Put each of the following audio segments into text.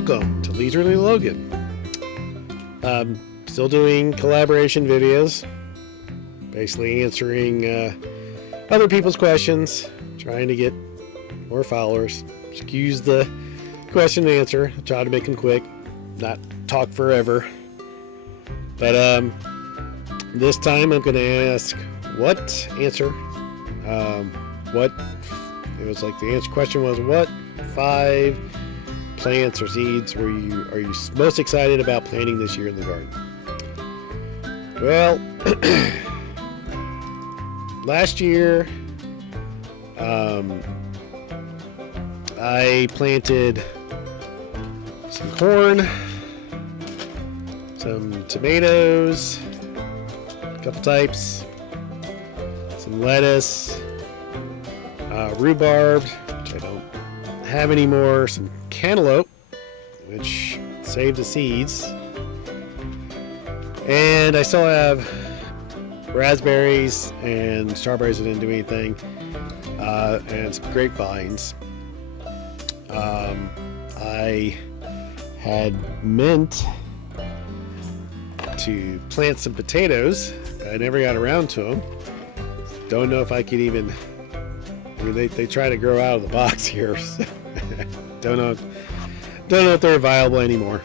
Welcome to Leisurely Logan. Still doing collaboration videos, basically answering other people's questions, trying to get more followers. Excuse the question and answer. I'll try to make them quick, not talk forever. But this time I'm going to ask it was like the question was, what 5 plants or seeds are you most excited about planting this year in the garden? Well, last year I planted some corn, some tomatoes, a couple types, some lettuce, rhubarb, which I don't have anymore, some cantaloupe, which saved the seeds, and I still have raspberries and strawberries that didn't do anything, and some grapevines. I had meant to plant some potatoes. I never got around to them. Don't know if I could even. I mean, they try to grow out of the box here. So don't know if they're viable anymore.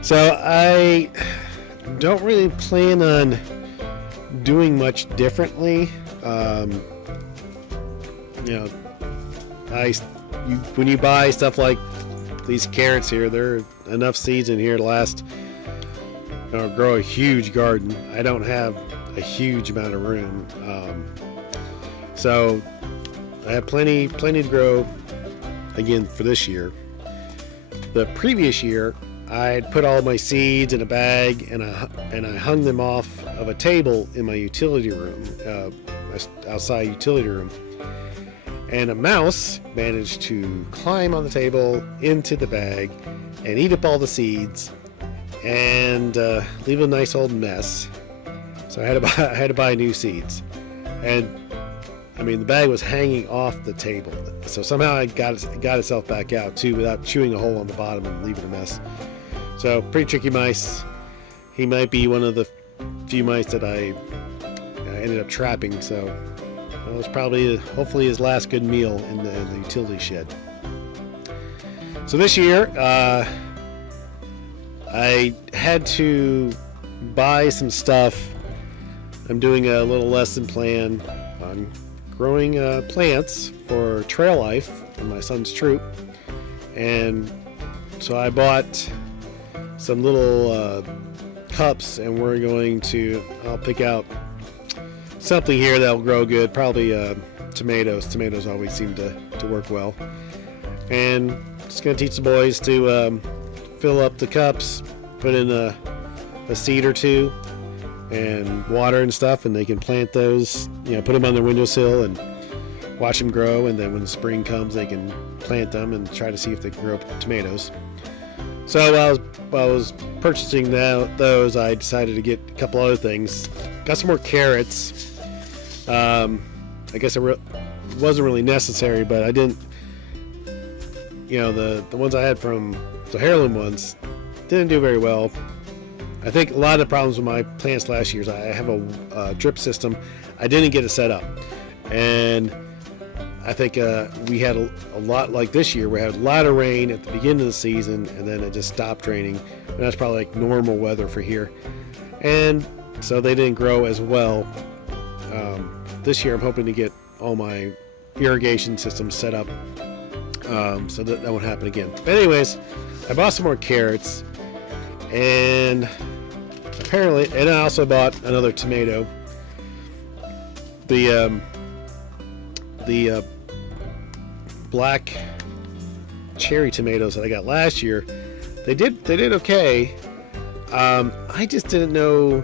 So I don't really plan on doing much differently. When you buy stuff like these carrots here, there are enough seeds in here to last, grow a huge garden. I don't have a huge amount of room, so I have plenty to grow again for this year. The previous year, I had put all my seeds in a bag and I hung them off of a table in my utility room, outside utility room. And a mouse managed to climb on the table into the bag and eat up all the seeds and leave a nice old mess. So I had to buy new seeds. And I mean, the bag was hanging off the table, so somehow it got itself back out too without chewing a hole on the bottom and leaving a mess. So pretty tricky mice. He might be one of the few mice that I ended up trapping. So it was probably hopefully his last good meal in the utility shed. So this year I had to buy some stuff. I'm doing a little lesson plan on growing plants for trail life in my son's troop, and so I bought some little cups, and I'll pick out something here that'll grow good, probably tomatoes always seem to work well, and just going to teach the boys to fill up the cups, put in a seed or two and water and stuff, and they can plant those, put them on their windowsill and watch them grow, and then when the spring comes they can plant them and try to see if they can grow tomatoes. So while I was purchasing those, I decided to get a couple other things. Got some more carrots. I guess it wasn't really necessary, but I didn't, the ones I had from the Heirloom ones didn't do very well. I think a lot of the problems with my plants last year is I have a drip system. I didn't get it set up, and I think we had a lot, like this year, we had a lot of rain at the beginning of the season, and then it just stopped raining, and that's probably like normal weather for here, and so they didn't grow as well. This year I'm hoping to get all my irrigation systems set up, so that won't happen again. But anyways, I bought some more carrots, and I also bought another tomato. The black cherry tomatoes that I got last year, they did okay. I just didn't know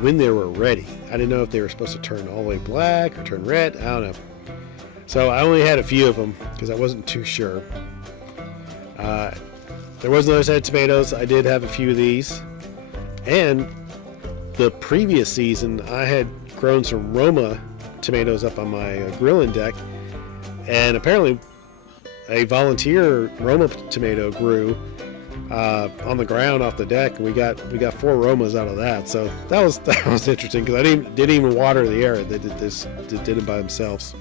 when they were ready. I didn't know if they were supposed to turn all the way black or turn red. I don't know. So I only had a few of them because I wasn't too sure. There was another set of tomatoes. I did have a few of these. And the previous season, I had grown some Roma tomatoes up on my grilling deck. And apparently a volunteer Roma tomato grew on the ground off the deck, and we got 4 Romas out of that. So that was interesting, because I didn't even water the area. They did it by themselves.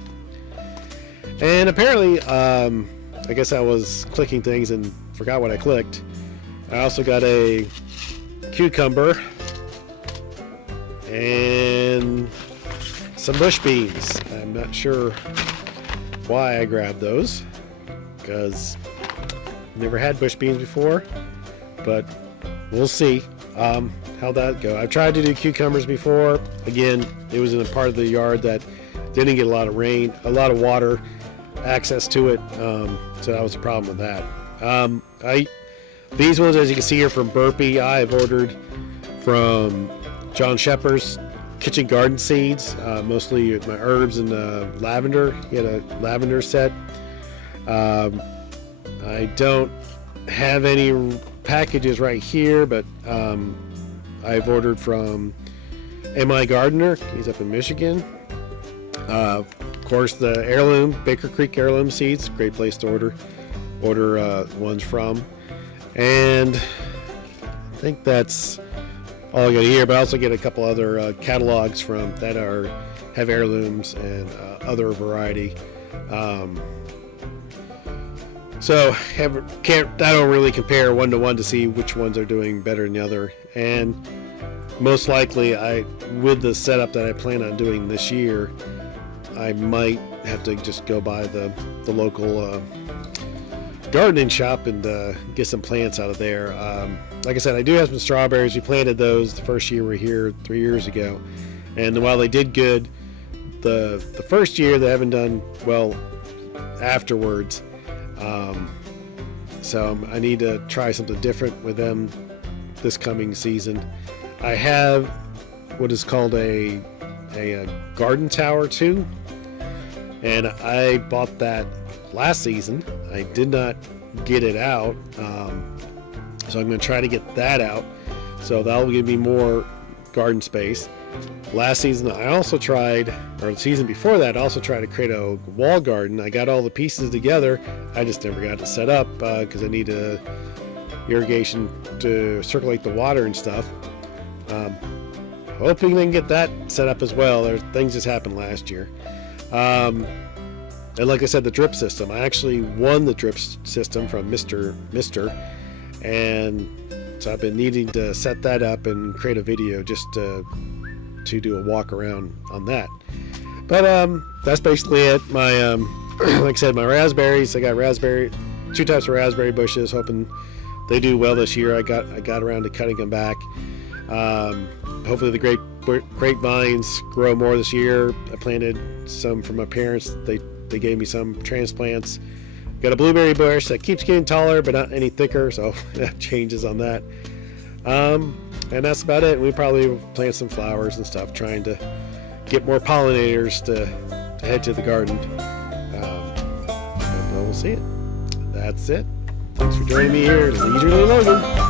And apparently, I guess I was clicking things and forgot what I clicked. I also got a cucumber and some bush beans. I'm not sure why I grabbed those, because never had bush beans before, but we'll see how that goes. I've tried to do cucumbers before. Again, it was in a part of the yard that didn't get a lot of rain, a lot of water access to it, so that was a problem with that. These ones, as you can see here, from Burpee, I have ordered from John Scheepers kitchen garden seeds, mostly my herbs and lavender. He had a lavender set. I don't have any packages right here, but I've ordered from M.I. Gardner. He's up in Michigan. Of course, the Heirloom, Baker Creek Heirloom Seeds, great place to order ones from. And I think that's all I got here, but I also get a couple other catalogs from that have heirlooms and other variety. So I don't really compare one to one to see which ones are doing better than the other. And most likely, with the setup that I plan on doing this year, I might have to just go by the local gardening shop and get some plants out of there. Like I said, I do have some strawberries. We planted those the first year we were here 3 years ago, and while they did good the first year, they haven't done well afterwards. So I need to try something different with them this coming season. I have what is called a garden tower too, and I bought that last season. I did not get it out, so I'm going to try to get that out, so that'll give me more garden space. Last season I also tried, or the season before that, I also tried to create a wall garden. I got all the pieces together, I just never got it set up because I need irrigation to circulate the water and stuff. Hoping they can get that set up as well. Things just happened last year. And like I said, the drip system, I actually won the drip system from Mr. And so I've been needing to set that up and create a video just to do a walk around on that. But that's basically it. My like I said, my raspberries, I got 2 types of raspberry bushes, hoping they do well this year. I got around to cutting them back. Hopefully the grapevines grow more this year. I planted some from my parents. They gave me some transplants. Got a blueberry bush that keeps getting taller but not any thicker, so that changes on that. And that's about it. We probably plant some flowers and stuff, trying to get more pollinators to head to the garden. But we'll see it. That's it. Thanks for joining me here at Leisurely Logan.